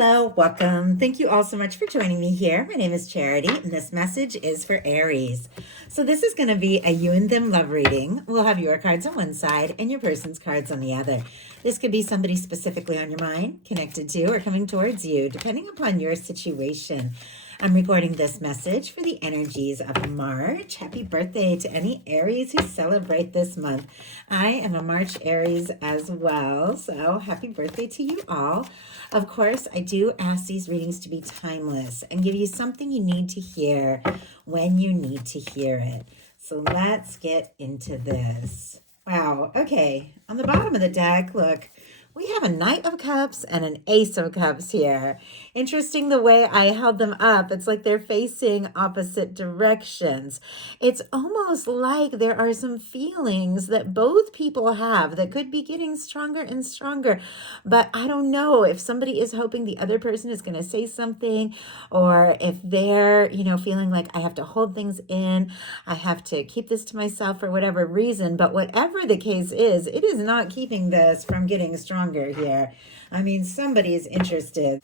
Hello, welcome. Thank you all so much for joining me here. My name is Charity, and this message is for Aries. So this is going to be a you and them love reading. We'll have your cards on one side and your person's cards on the other. This could be somebody specifically on your mind, connected to, or coming towards you, depending upon your situation. I'm recording this message for the energies of March. Happy birthday to any Aries who celebrate this month. I am a March Aries as well, so happy birthday to you all. Of course, I do ask these readings to be timeless and give you something you need to hear when you need to hear it. So let's get into this. Wow, okay, on the bottom of the deck, look, we have a Knight of Cups and an Ace of Cups here. Interesting the way I held them up. It's like they're facing opposite directions. It's almost like there are some feelings that both people have that could be getting stronger and stronger. But I don't know if somebody is hoping the other person is going to say something, or if they're, feeling like I have to hold things in, I have to keep this to myself for whatever reason. But whatever the case is, it is not keeping this from getting stronger here. I mean, somebody is interested.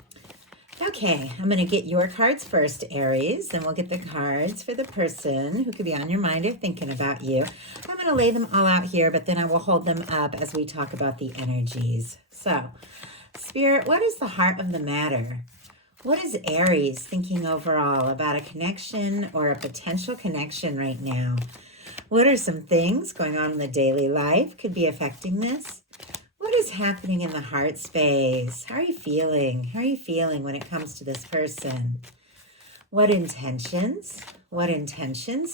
Okay, I'm going to get your cards first, Aries. Then we'll get the cards for the person who could be on your mind or thinking about you. I'm going to lay them all out here, but then I will hold them up as we talk about the energies. So, Spirit, what is the heart of the matter? What is Aries thinking overall about a connection or a potential connection right now? What are some things going on in the daily life could be affecting this? What is happening in the heart space? How are you feeling? How are you feeling when it comes to this person? What intentions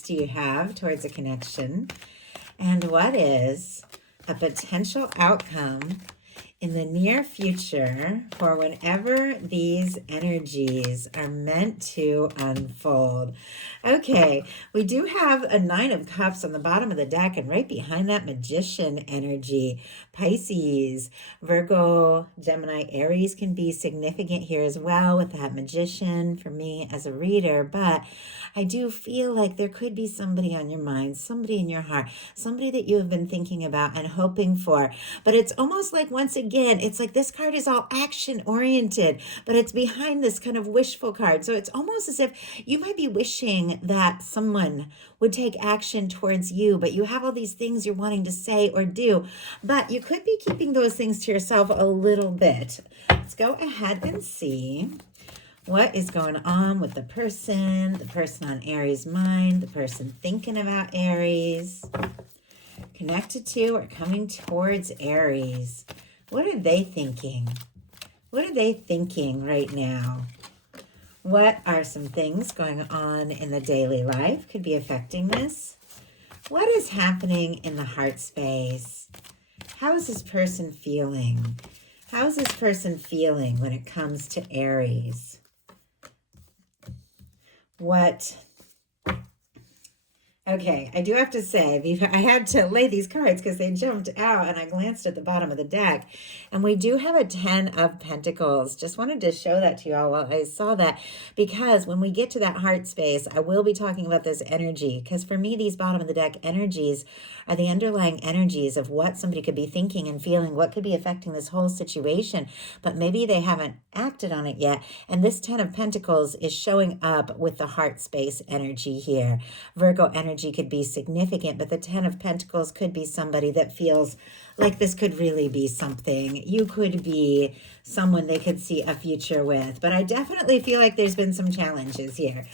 do you have towards a connection? And what is a potential outcome in the near future for whenever these energies are meant to unfold? Okay, we do have a Nine of Cups on the bottom of the deck, and right behind that, Magician energy. Pisces, Virgo, Gemini, Aries can be significant here as well with that Magician for me as a reader. But I do feel like there could be somebody on your mind, somebody in your heart, somebody that you have been thinking about and hoping for. But it's almost like, once again, it's like this card is all action oriented, but it's behind this kind of wishful card. So it's almost as if you might be wishing that someone would take action towards you, but you have all these things you're wanting to say or do, but you could be keeping those things to yourself a little bit. Let's go ahead and see what is going on with the person on Aries' mind, the person thinking about Aries, connected to or coming towards Aries. What are they thinking? What are they thinking right now? What are some things going on in the daily life could be affecting this? What is happening in the heart space? How is this person feeling? How is this person feeling when it comes to Aries? Okay, I do have to say, I had to lay these cards because they jumped out, and I glanced at the bottom of the deck, and we do have a 10 of Pentacles. Just wanted to show that to you all while I saw that, because when we get to that heart space, I will be talking about this energy, because for me, these bottom of the deck energies are the underlying energies of what somebody could be thinking and feeling, what could be affecting this whole situation, but maybe they haven't acted on it yet. And this 10 of Pentacles is showing up with the heart space energy here. Virgo energy could be significant, but the 10 of Pentacles could be somebody that feels like this could really be something. You could be someone they could see a future with, but I definitely feel like there's been some challenges here.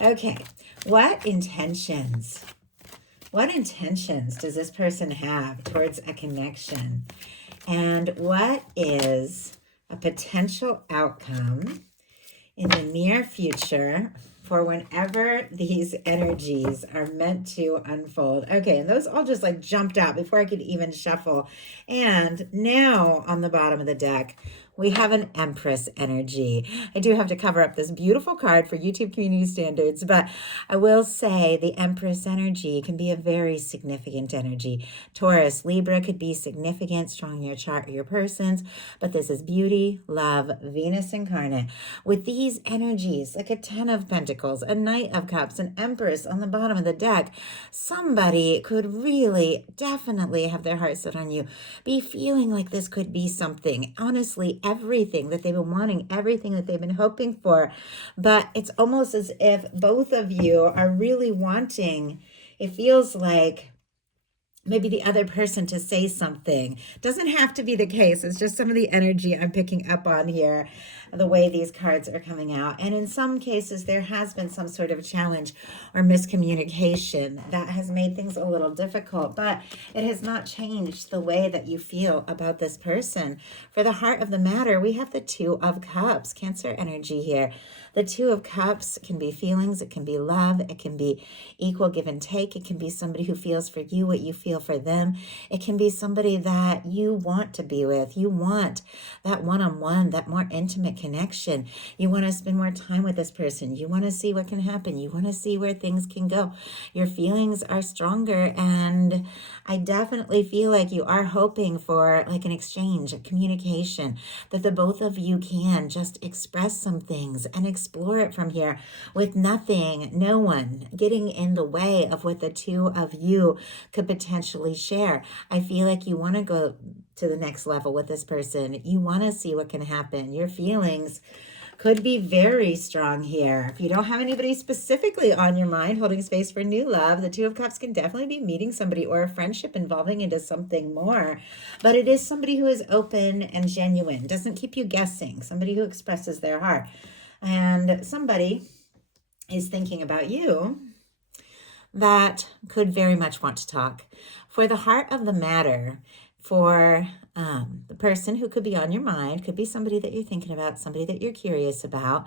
Okay, what intentions does this person have towards a connection? And what is a potential outcome in the near future for whenever these energies are meant to unfold? Okay, and those all just like jumped out before I could even shuffle. And now on the bottom of the deck, we have an Empress energy. I do have to cover up this beautiful card for YouTube community standards, but I will say the Empress energy can be a very significant energy. Taurus, Libra could be significant, strong in your chart or your person's, but this is beauty, love, Venus incarnate. With these energies, like a 10 of Pentacles, a Knight of Cups, an Empress on the bottom of the deck, somebody could really definitely have their heart set on you, be feeling like this could be something. Honestly, everything that they've been wanting, everything that they've been hoping for. But it's almost as if both of you are really wanting, it feels like, maybe the other person to say something. Doesn't have to be the case. It's just some of the energy I'm picking up on here, the way these cards are coming out. And in some cases, there has been some sort of challenge or miscommunication that has made things a little difficult, but it has not changed the way that you feel about this person. For the heart of the matter, we have the Two of Cups, Cancer energy here. The Two of Cups can be feelings, it can be love, it can be equal give and take, it can be somebody who feels for you what you feel for them. It can be somebody that you want to be with. You want that one-on-one, that more intimate connection. You want to spend more time with this person. You want to see what can happen. You want to see where things can go. Your feelings are stronger, and I definitely feel like you are hoping for like an exchange, a communication, that the both of you can just express some things and explore it from here with nothing, no one getting in the way of what the two of you could potentially share. I feel like you want to go to the next level with this person. You want to see what can happen. Your feelings could be very strong here. If you don't have anybody specifically on your mind holding space for new love, the Two of Cups can definitely be meeting somebody or a friendship involving into something more. But it is somebody who is open and genuine, doesn't keep you guessing, somebody who expresses their heart. And somebody is thinking about you that could very much want to talk. For the heart of the matter, for the person who could be on your mind, could be somebody that you're thinking about, somebody that you're curious about,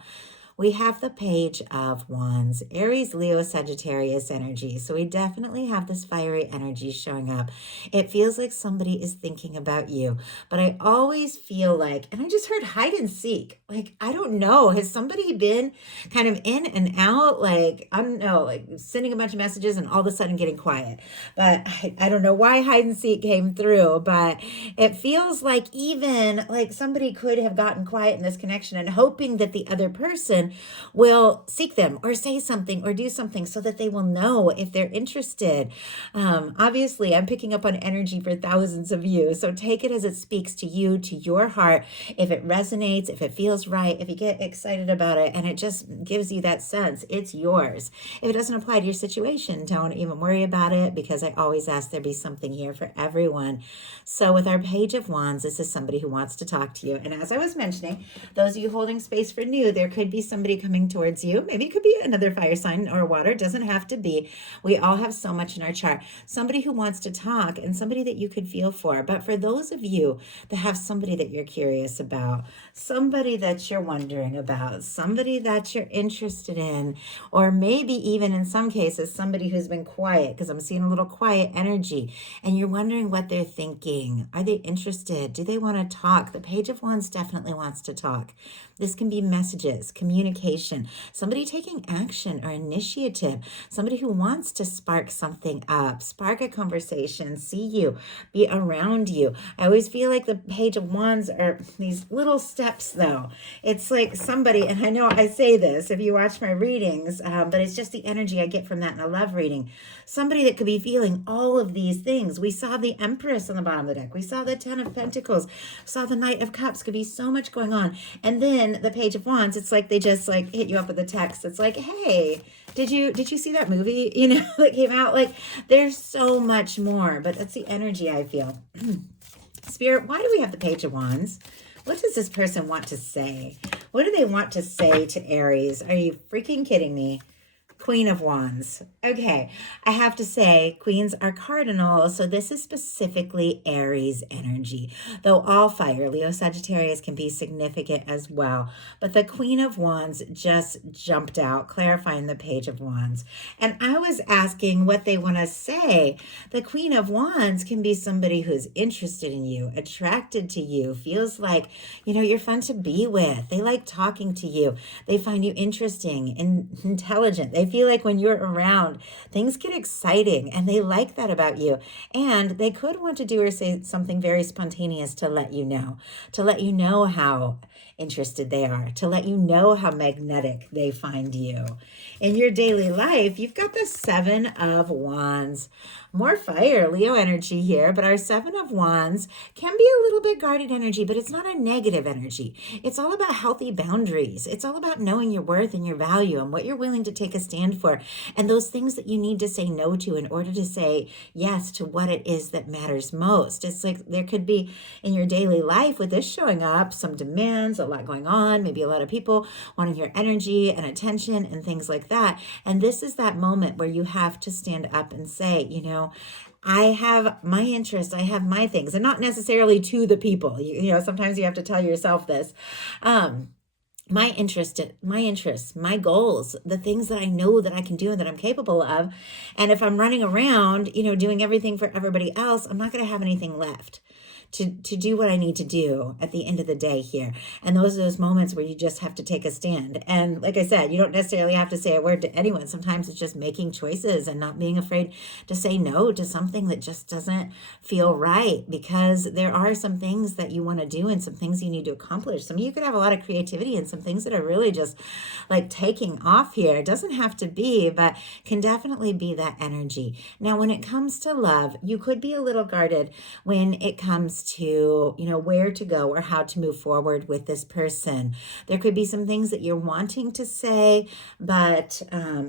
we have the Page of Wands, Aries, Leo, Sagittarius energy. So we definitely have this fiery energy showing up. It feels like somebody is thinking about you, but I always feel like, and I just heard hide and seek. Like, I don't know, has somebody been kind of in and out? Like, I don't know, like sending a bunch of messages and all of a sudden getting quiet. But I don't know why hide and seek came through, but it feels like even like somebody could have gotten quiet in this connection and hoping that the other person will seek them or say something or do something so that they will know if they're interested. Obviously, I'm picking up on energy for thousands of you, so take it as it speaks to you, to your heart. If it resonates, if it feels right, if you get excited about it and it just gives you that sense, it's yours. If it doesn't apply to your situation, don't even worry about it, because I always ask there be something here for everyone. So with our Page of Wands, this is somebody who wants to talk to you. And as I was mentioning, those of you holding space for new, there could be somebody coming towards you. Maybe it could be another fire sign or water. It doesn't have to be. We all have so much in our chart. Somebody who wants to talk and somebody that you could feel for. But for those of you that have somebody that you're curious about, somebody that you're wondering about, somebody that you're interested in, or maybe even in some cases, somebody who's been quiet, because I'm seeing a little quiet energy, and you're wondering what they're thinking. Are they interested? Do they want to talk? The Page of Wands definitely wants to talk. This can be messages, communication, somebody taking action or initiative, somebody who wants to spark something up, spark a conversation, see you, be around you. I always feel like the Page of Wands are these little steps, though. It's like somebody, and I know I say this if you watch my readings, but it's just the energy I get from that in a love reading. Somebody that could be feeling all of these things. We saw the Empress on the bottom of the deck. We saw the Ten of Pentacles, saw the Knight of Cups. Could be so much going on. And then the Page of Wands, it's like they just like hit you up with a text. It's like, hey, did you see that movie, that came out? Like, there's so much more, but that's the energy I feel. Spirit, why do we have the Page of Wands? What does this person want to say? What do they want to say to Aries? Are you freaking kidding me? Queen of Wands. Okay, I have to say, queens are cardinal, so this is specifically Aries energy. Though all fire, Leo, Sagittarius can be significant as well. But the Queen of Wands just jumped out, clarifying the Page of Wands. And I was asking what they want to say. The Queen of Wands can be somebody who's interested in you, attracted to you, feels like, you're fun to be with. They like talking to you. They find you interesting and intelligent. They feel like when you're around, things get exciting, and they like that about you. And they could want to do or say something very spontaneous to let you know how interested they are, to let you know how magnetic they find you. In your daily life, you've got the Seven of Wands. More fire, Leo energy here, but our Seven of Wands can be a little bit guarded energy, but it's not a negative energy. It's all about healthy boundaries. It's all about knowing your worth and your value and what you're willing to take a stand for, and those things that you need to say no to in order to say yes to what it is that matters most. It's like there could be in your daily life with this showing up some demands, a lot going on, maybe a lot of people wanting your energy and attention and things like that. And this is that moment where you have to stand up and say, you know, I have my interests, I have my things, and not necessarily to the people. You know, sometimes you have to tell yourself this. My interests, my goals, the things that I know that I can do and that I'm capable of. And if I'm running around, you know, doing everything for everybody else, I'm not going to have anything left to do what I need to do at the end of the day here. And those are those moments where you just have to take a stand. And like I said, you don't necessarily have to say a word to anyone. Sometimes it's just making choices and not being afraid to say no to something that just doesn't feel right, because there are some things that you want to do and some things you need to accomplish. Some of you could have a lot of creativity and some things that are really just like taking off here. It doesn't have to be, but can definitely be that energy. Now, when it comes to love, you could be a little guarded when it comes to, you know, where to go or how to move forward with this person. There could be some things that you're wanting to say, but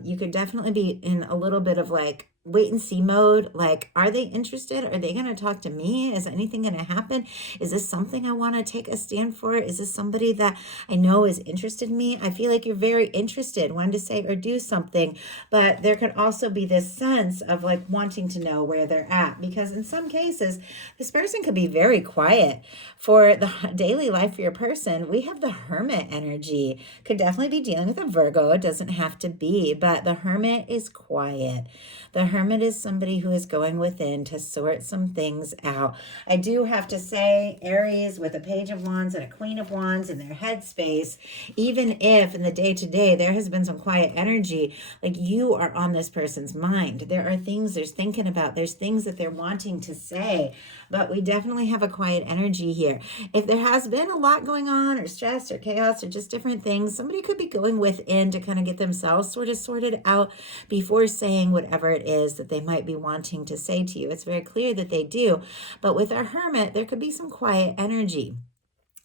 you could definitely be in a little bit of like wait and see mode. Like, are they interested? Are they going to talk to me? Is anything going to happen? Is this something I want to take a stand for? Is this somebody that I know is interested in me? I feel like you're very interested, wanting to say or do something, but there could also be this sense of like wanting to know where they're at, because in some cases, this person could be very quiet. For the daily life for your person, we have the Hermit energy. Could definitely be dealing with a Virgo. It doesn't have to be, but the Hermit is quiet. The Hermit is somebody who is going within to sort some things out. I do have to say, Aries with a Page of Wands and a Queen of Wands in their headspace, even if in the day-to-day there has been some quiet energy, like you are on this person's mind. There are things they're thinking about. There's things that they're wanting to say, but we definitely have a quiet energy here. If there has been a lot going on or stress or chaos or just different things, somebody could be going within to kind of get themselves sort of sorted out before saying whatever it is that they might be wanting to say to you. It's very clear that they do, but with our Hermit, there could be some quiet energy.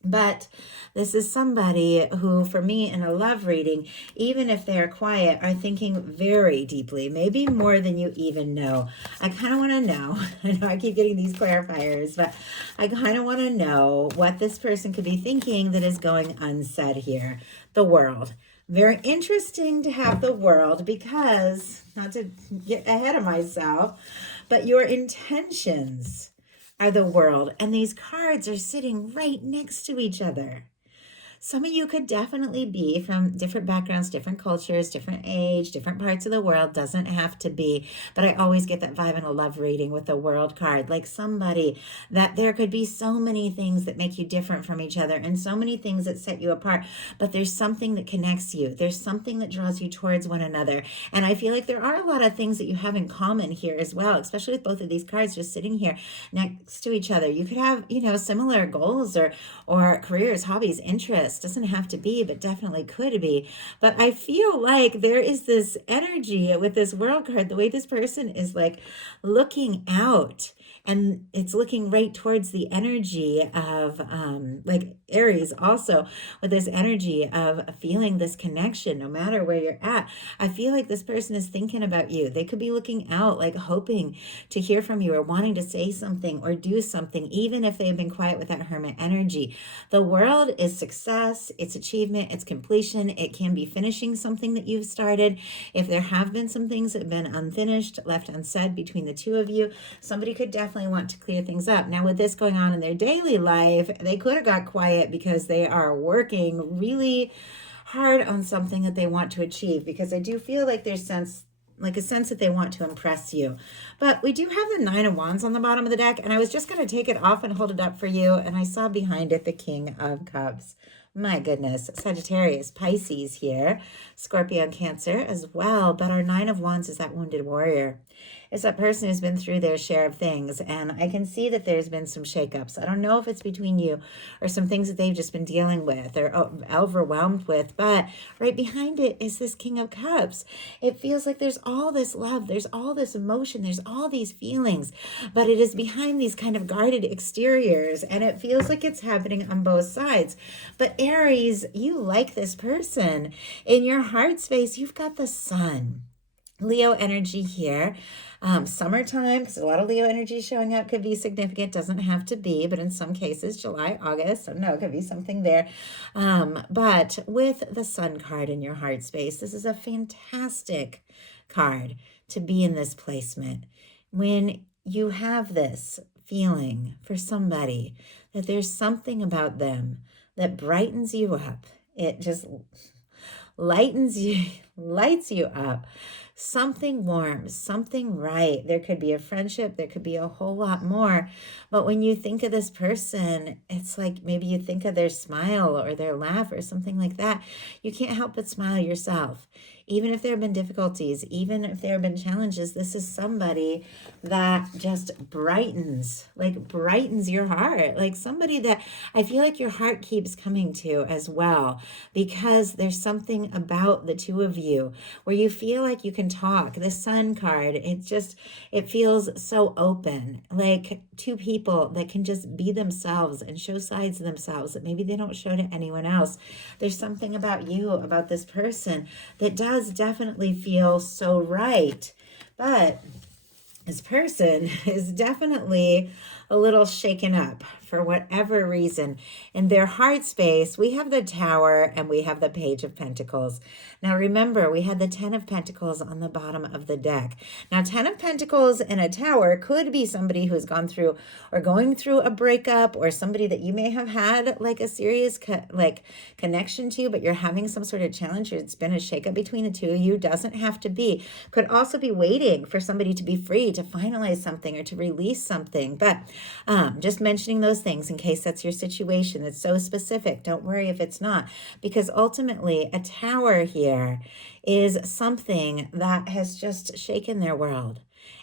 But this is somebody who, for me, in a love reading, even if they're quiet, are thinking very deeply, maybe more than you even know. I kind of want to know, I know I keep getting these clarifiers, but I kind of want to know what this person could be thinking that is going unsaid here. The World. Very interesting to have the World, because, not to get ahead of myself, but your intentions are the World, and these cards are sitting right next to each other. Some of you could definitely be from different backgrounds, different cultures, different age, different parts of the world. Doesn't have to be, but I always get that vibe in a love reading with the World card. Like somebody that there could be so many things that make you different from each other and so many things that set you apart, but there's something that connects you. There's something that draws you towards one another. And I feel like there are a lot of things that you have in common here as well, especially with both of these cards just sitting here next to each other. You could have, you know, similar goals or careers, hobbies, interests. Doesn't have to be, but definitely could be. But I feel like there is this energy with this World card, the way this person is like looking out, and it's looking right towards the energy of like Aries also, with this energy of feeling this connection no matter where you're at. I feel like this person is thinking about you. They could be looking out, like hoping to hear from you or wanting to say something or do something, even if they've been quiet with that Hermit energy. The World is success, it's achievement, it's completion. It can be finishing something that you've started. If there have been some things that have been unfinished, left unsaid between the two of you, somebody could definitely want to clear things up. Now, with this going on in their daily life, they could have got quiet because they are working really hard on something that they want to achieve, because I do feel like there's a sense that they want to impress you. But we do have the Nine of Wands on the bottom of the deck, and I was just going to take it off and hold it up for you, and I saw behind it the King of Cups. My goodness, Sagittarius, Pisces here, Scorpio and Cancer as well, but our Nine of Wands is that wounded warrior. is that person who's been through their share of things. And I can see that there's been some shakeups. I don't know if it's between you or some things that they've just been dealing with or overwhelmed with. But right behind it is this King of Cups. It feels like there's all this love, there's all this emotion, there's all these feelings, but it is behind these kind of guarded exteriors, and it feels like it's happening on both sides. But Aries, you like this person. In your heart space, you've got the Sun. Leo energy here. Summertime, because a lot of Leo energy showing up, could be significant. Doesn't have to be, but in some cases, July, August, I don't know, it could be something there. But with the Sun card in your heart space, this is a fantastic card to be in this placement. When you have this feeling for somebody that there's something about them that brightens you up, it just lights you up. Something warm, something right. There could be a friendship, there could be a whole lot more. But when you think of this person, it's like maybe you think of their smile or their laugh or something like that. You can't help but smile yourself. Even if there have been difficulties, even if there have been challenges, this is somebody that just brightens your heart. Like somebody that I feel like your heart keeps coming to as well, because there's something about the two of you where you feel like you can talk. The Sun card, it feels so open, like two people that can just be themselves and show sides of themselves that maybe they don't show to anyone else. There's something about you, about this person, that does definitely feel so right. But this person is definitely a little shaken up for whatever reason. In their heart space, we have the Tower and we have the Page of Pentacles. Now remember, we had the 10 of Pentacles on the bottom of the deck. Now 10 of Pentacles and a Tower could be somebody who's gone through or going through a breakup, or somebody that you may have had like a serious connection to, but you're having some sort of challenge, or it's been a shakeup between the two of you. Doesn't have to be. Could also be waiting for somebody to be free to finalize something or to release something. But just mentioning those things in case that's your situation. It's so specific. Don't worry if it's not, because ultimately a Tower here is something that has just shaken their world,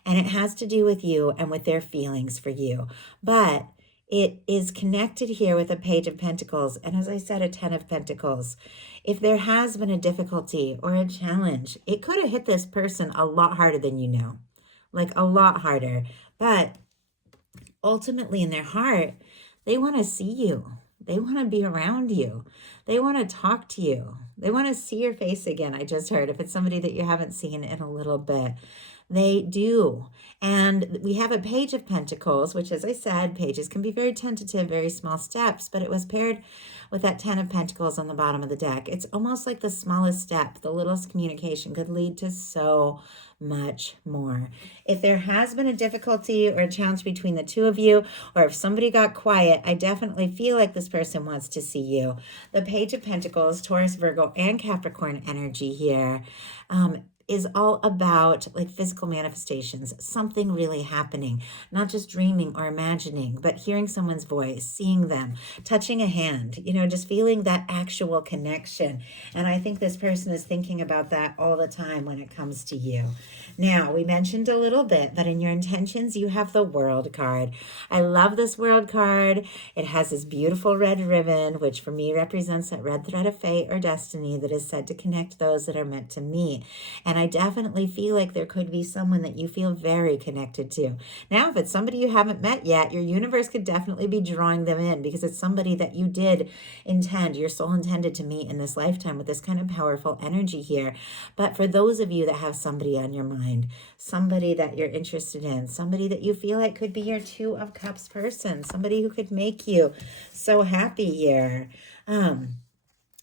and it has to do with you and with their feelings for you. But it is connected here with a Page of Pentacles, and as I said, a 10 of Pentacles. If there has been a difficulty or a challenge, it could have hit this person a lot harder than you know, like a lot harder. But ultimately in their heart, they want to see you. They want to be around you. They want to talk to you. They want to see your face again. I just heard, if it's somebody that you haven't seen in a little bit, they do. And we have a Page of Pentacles, which, as I said, pages can be very tentative, very small steps, but it was paired with that 10 of Pentacles on the bottom of the deck. It's almost like the smallest step, the littlest communication could lead to so much more. If there has been a difficulty or a challenge between the two of you, or if somebody got quiet, I definitely feel like this person wants to see you. The Page of Pentacles, Taurus, Virgo, and Capricorn energy here is all about like physical manifestations, something really happening, not just dreaming or imagining, but hearing someone's voice, seeing them, touching a hand, just feeling that actual connection. And I think this person is thinking about that all the time when it comes to you. Now, we mentioned a little bit that in your intentions, you have the World card. I love this World card. It has this beautiful red ribbon, which for me represents that red thread of fate or destiny that is said to connect those that are meant to meet. And I definitely feel like there could be someone that you feel very connected to. Now, if it's somebody you haven't met yet, your universe could definitely be drawing them in, because it's somebody that you did intend, your soul intended to meet in this lifetime with this kind of powerful energy here. But for those of you that have somebody on your mind, somebody that you're interested in, somebody that you feel like could be your 2 of Cups person, somebody who could make you so happy here,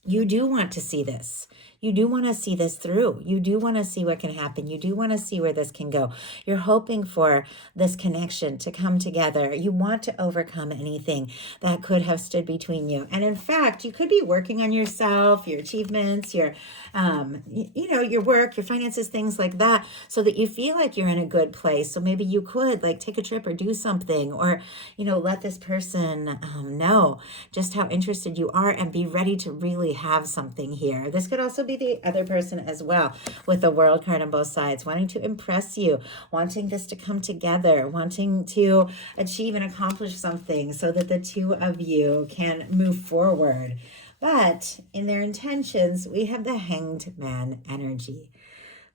you do want to see this. You do want to see this through. You do want to see what can happen. You do want to see where this can go. You're hoping for this connection to come together. You want to overcome anything that could have stood between you. And in fact, you could be working on yourself, your achievements, your your work, your finances, things like that, so that you feel like you're in a good place. So maybe you could like take a trip or do something, or, let this person know just how interested you are and be ready to really have something here. This could also be the other person as well, with the World card on both sides, wanting to impress you, wanting this to come together, wanting to achieve and accomplish something so that the two of you can move forward. But in their intentions, we have the Hanged Man energy.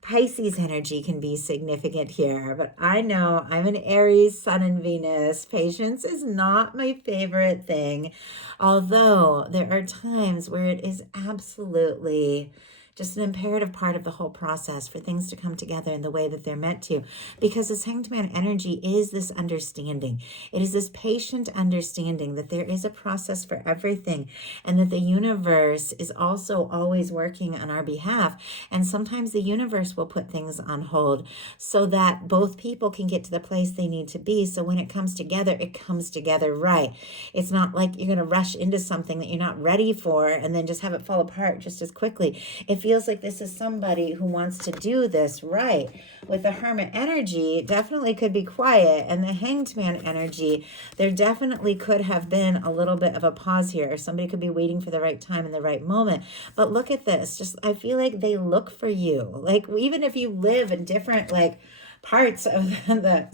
Pisces energy can be significant here, but I know I'm an Aries, Sun and Venus. Patience is not my favorite thing, although there are times where it is absolutely just an imperative part of the whole process for things to come together in the way that they're meant to, because this Hanged Man energy is this understanding. It is this patient understanding that there is a process for everything, and that the universe is also always working on our behalf. And sometimes the universe will put things on hold so that both people can get to the place they need to be. So when it comes together right. It's not like you're going to rush into something that you're not ready for and then just have it fall apart just as quickly. It feels like this is somebody who wants to do this right. With the Hermit energy, definitely could be quiet, and the Hanged Man energy, there definitely could have been a little bit of a pause here, or somebody could be waiting for the right time and the right moment. But look at this. Just, I feel like they look for you. Like, even if you live in different, like, parts of the,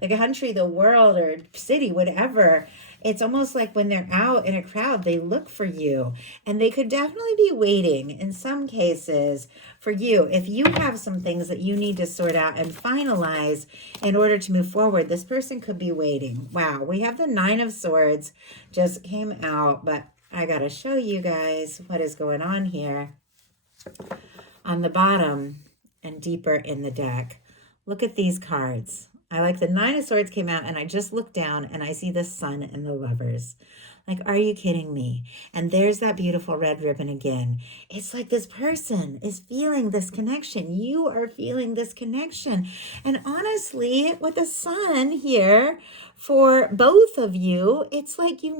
the country, the world, or city, whatever, it's almost like when they're out in a crowd, they look for you, and they could definitely be waiting in some cases for you. If you have some things that you need to sort out and finalize in order to move forward, this person could be waiting. Wow, we have the Nine of Swords just came out, but I got to show you guys what is going on here on the bottom and deeper in the deck. Look at these cards. I like the Nine of Swords came out, and I just looked down and I see the Sun and the Lovers. Like, are you kidding me? And there's that beautiful red ribbon again. It's like this person is feeling this connection. You are feeling this connection. And honestly, with the Sun here, for both of you, it's like, you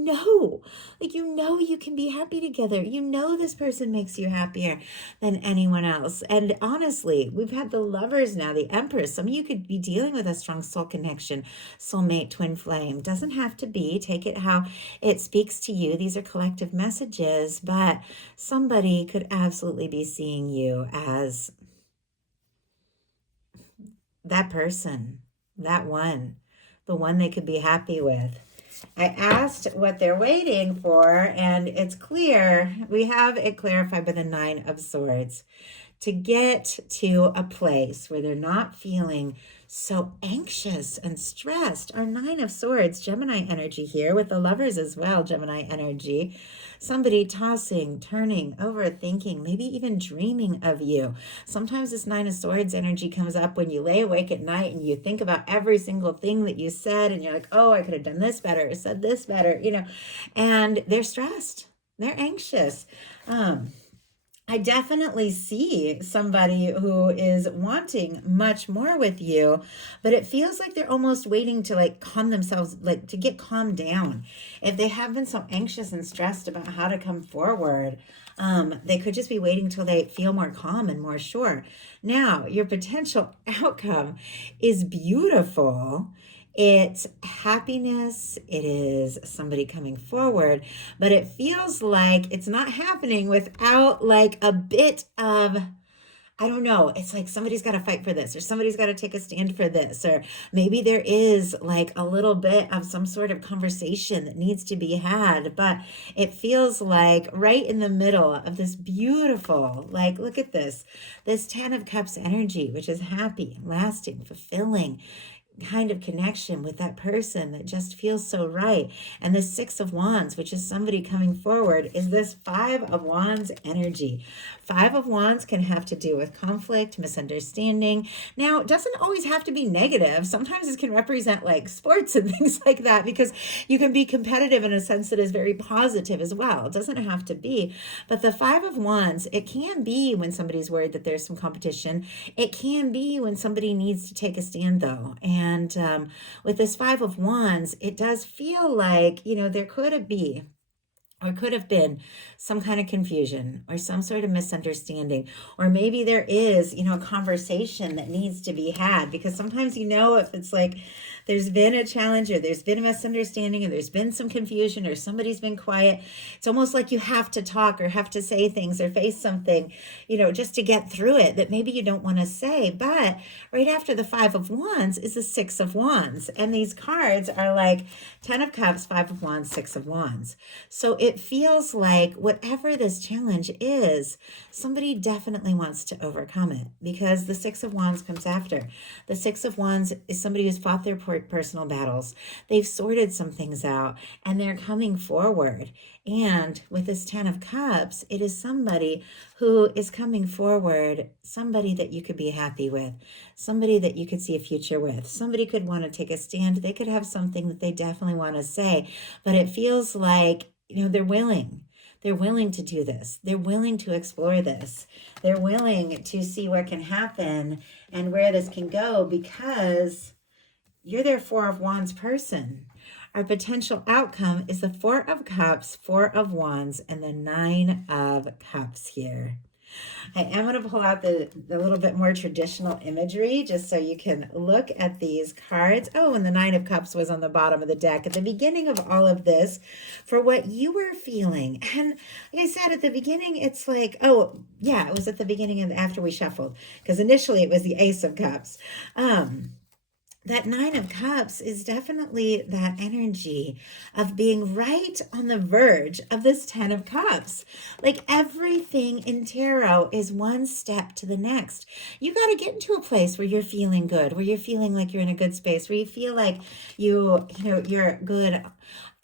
can be happy together. This person makes you happier than anyone else. And honestly, we've had the Lovers now, the Empress. Some of you could be dealing with a strong soul connection, soulmate, twin flame. Doesn't have to be. Take it how it speaks to you. These are collective messages, but somebody could absolutely be seeing you as that person, that one, the one they could be happy with. I asked what they're waiting for, and it's clear. We have it clarified by the Nine of Swords. To get to a place where they're not feeling so anxious and stressed. Our Nine of Swords, Gemini energy here, with the Lovers as well, Gemini energy. Somebody tossing, turning, overthinking, maybe even dreaming of you. Sometimes this Nine of Swords energy comes up when you lay awake at night and you think about every single thing that you said, and you're like, oh, I could have done this better, or said this better, and they're stressed. They're anxious. I definitely see somebody who is wanting much more with you, but it feels like they're almost waiting to like calm themselves, like to get calmed down. If they have been so anxious and stressed about how to come forward, they could just be waiting till they feel more calm and more sure. Now, your potential outcome is beautiful. It's happiness. It is somebody coming forward, but it feels like it's not happening without like a bit of, I don't know. It's like somebody's got to fight for this, or somebody's got to take a stand for this, or maybe there is like a little bit of some sort of conversation that needs to be had, but it feels like right in the middle of this beautiful, like, look at this 10 of Cups energy, which is happy, lasting, fulfilling kind of connection with that person that just feels so right. And the Six of Wands, which is somebody coming forward, is this Five of Wands energy. Five of Wands can have to do with conflict, misunderstanding. Now, it doesn't always have to be negative. Sometimes it can represent like sports and things like that, because you can be competitive in a sense that is very positive as well. It doesn't have to be. But the Five of Wands, it can be when somebody's worried that there's some competition. It can be when somebody needs to take a stand, though. And with this Five of Wands, it does feel like, there could have been some kind of confusion or some sort of misunderstanding, or maybe there is, a conversation that needs to be had, because sometimes, if it's like there's been a challenge, or there's been a misunderstanding, or there's been some confusion, or somebody's been quiet. It's almost like you have to talk or have to say things or face something, just to get through it that maybe you don't want to say. But right after the Five of Wands is the Six of Wands. And these cards are like 10 of Cups, Five of Wands, Six of Wands. So it feels like whatever this challenge is, somebody definitely wants to overcome it, because the Six of Wands comes after. The Six of Wands is somebody who's fought their personal battles. They've sorted some things out and they're coming forward. And with this 10 of Cups, it is somebody who is coming forward, somebody that you could be happy with, somebody that you could see a future with. Somebody could want to take a stand. They could have something that they definitely want to say, but it feels like, they're willing. They're willing to do this. They're willing to explore this. They're willing to see what can happen and where this can go, because you're their Four of Wands person. Our potential outcome is the Four of Cups, Four of Wands, and the Nine of Cups here. I am going to pull out the little bit more traditional imagery just so you can look at these cards. Oh, and the Nine of Cups was on the bottom of the deck at the beginning of all of this for what you were feeling. And like I said at the beginning, it's like, oh, yeah, it was at the beginning and after we shuffled, because initially it was the Ace of Cups. That Nine of Cups is definitely that energy of being right on the verge of this 10 of Cups. Like everything in tarot is one step to the next. You got to get into a place where you're feeling good, where you're feeling like you're in a good space, where you feel like you're good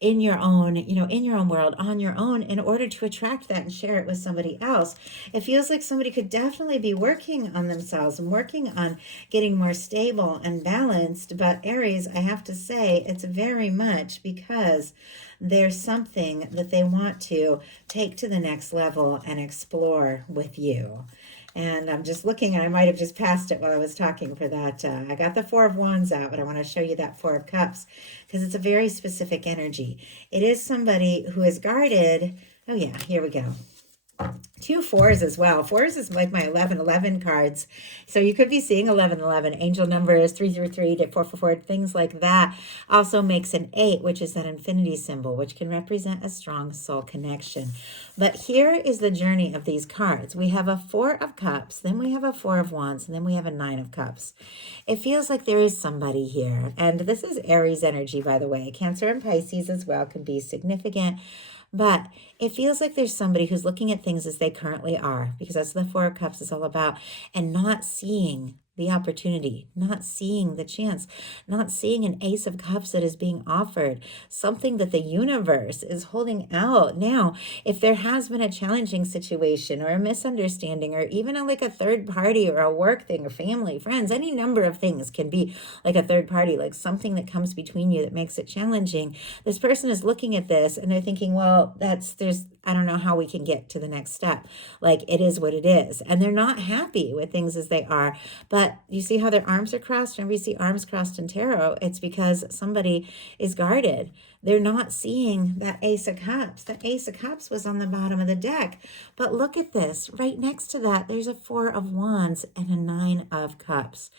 in your own, in your own world, on your own, in order to attract that and share it with somebody else. It feels like somebody could definitely be working on themselves and working on getting more stable and balanced. But Aries, I have to say, it's very much because there's something that they want to take to the next level and explore with you. And I'm just looking, and I might have just passed it while I was talking for that. I got the Four of Wands out, but I want to show you that Four of Cups because it's a very specific energy. It is somebody who is guarded. Oh, yeah, here we go. 2 4s as well. 4s is like my 1111 cards. So you could be seeing 1111. Angel numbers 333 to 444, things like that. Also makes an 8, which is that infinity symbol, which can represent a strong soul connection. But here is the journey of these cards. We have a 4 of Cups, then we have a 4 of Wands, and then we have a 9 of Cups. It feels like there is somebody here. And this is Aries energy, by the way. Cancer and Pisces as well can be significant. But it feels like there's somebody who's looking at things as they currently are, because that's what the Four of Cups is all about, and not seeing the opportunity, not seeing the chance, not seeing an Ace of Cups that is being offered, something that the universe is holding out. Now, if there has been a challenging situation or a misunderstanding or even like a third party or a work thing or family, friends, any number of things can be like a third party, like something that comes between you that makes it challenging. This person is looking at this and they're thinking, well, I don't know how we can get to the next step. Like, it is what it is. And they're not happy with things as they are. But you see how their arms are crossed? Whenever you see arms crossed in tarot, it's because somebody is guarded. They're not seeing that Ace of Cups. That Ace of Cups was on the bottom of the deck. But look at this. Right next to that, there's a 4 of Wands and a 9 of Cups.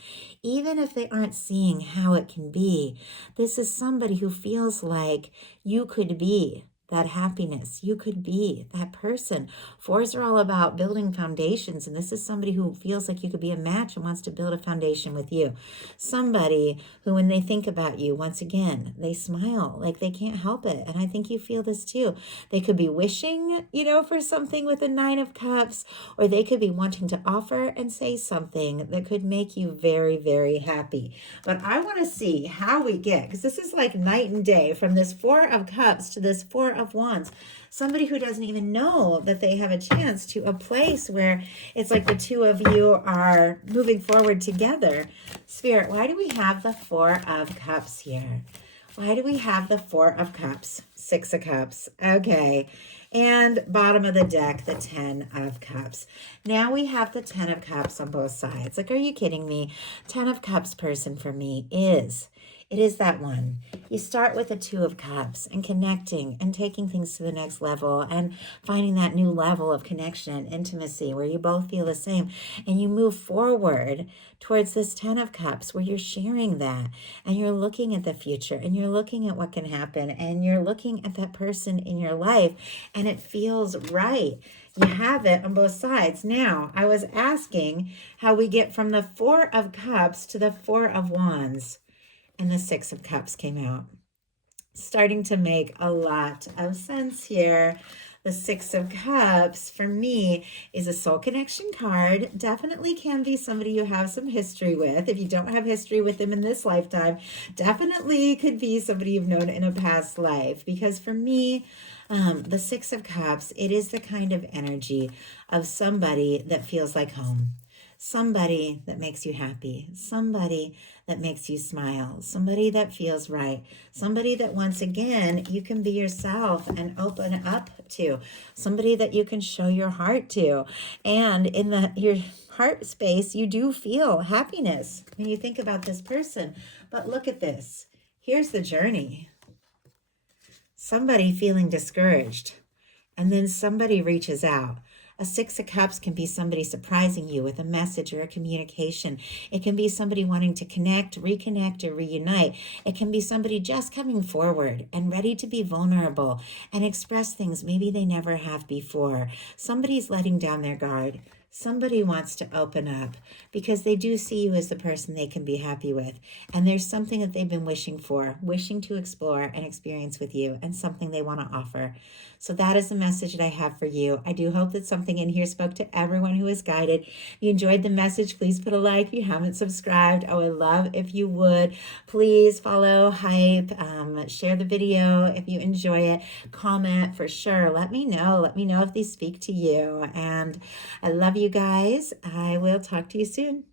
Even if they aren't seeing how it can be, this is somebody who feels like you could be that happiness. You could be that person. 4s are all about building foundations, and this is somebody who feels like you could be a match and wants to build a foundation with you. Somebody who, when they think about you, once again, they smile like they can't help it. And I think you feel this too. They could be wishing, for something with a 9 of Cups, or they could be wanting to offer and say something that could make you very, very happy. But I want to see how we get, because this is like night and day, from this 4 of Cups to this 4 of Wands. Somebody who doesn't even know that they have a chance to a place where it's like the two of you are moving forward together. Spirit, why do we have the 4 of Cups here? Why do we have the 4 of Cups? 6 of Cups. Okay. And bottom of the deck, the 10 of Cups. Now we have the 10 of Cups on both sides. Like, are you kidding me? 10 of Cups person for me is It is that one. You start with the Two of Cups and connecting and taking things to the next level and finding that new level of connection and intimacy where you both feel the same. And you move forward towards this Ten of Cups where you're sharing that and you're looking at the future and you're looking at what can happen and you're looking at that person in your life and it feels right. You have it on both sides. Now, I was asking how we get from the Four of Cups to the Four of Wands, and the Six of Cups came out. Starting to make a lot of sense here. The Six of Cups, for me, is a soul connection card. Definitely can be somebody you have some history with. If you don't have history with them in this lifetime, definitely could be somebody you've known in a past life. Because for me, the Six of Cups, it is the kind of energy of somebody that feels like home. Somebody that makes you happy, somebody that makes you smile, somebody that feels right, somebody that once again you can be yourself and open up to, somebody that you can show your heart to. And in your heart space, you do feel happiness when you think about this person. But look at this. Here's the journey. Somebody feeling discouraged, and then somebody reaches out. A Six of Cups can be somebody surprising you with a message or a communication. It can be somebody wanting to connect, reconnect, or reunite. It can be somebody just coming forward and ready to be vulnerable and express things maybe they never have before. Somebody's letting down their guard. Somebody wants to open up because they do see you as the person they can be happy with. And there's something that they've been wishing for, wishing to explore and experience with you, and something they want to offer. So that is the message that I have for you. I do hope that something in here spoke to everyone who is guided. If you enjoyed the message, please put a like. If you haven't subscribed, I would love if you would. Please follow, hype, share the video if you enjoy it. Comment for sure. Let me know. Let me know if these speak to you. And I love you guys. I will talk to you soon.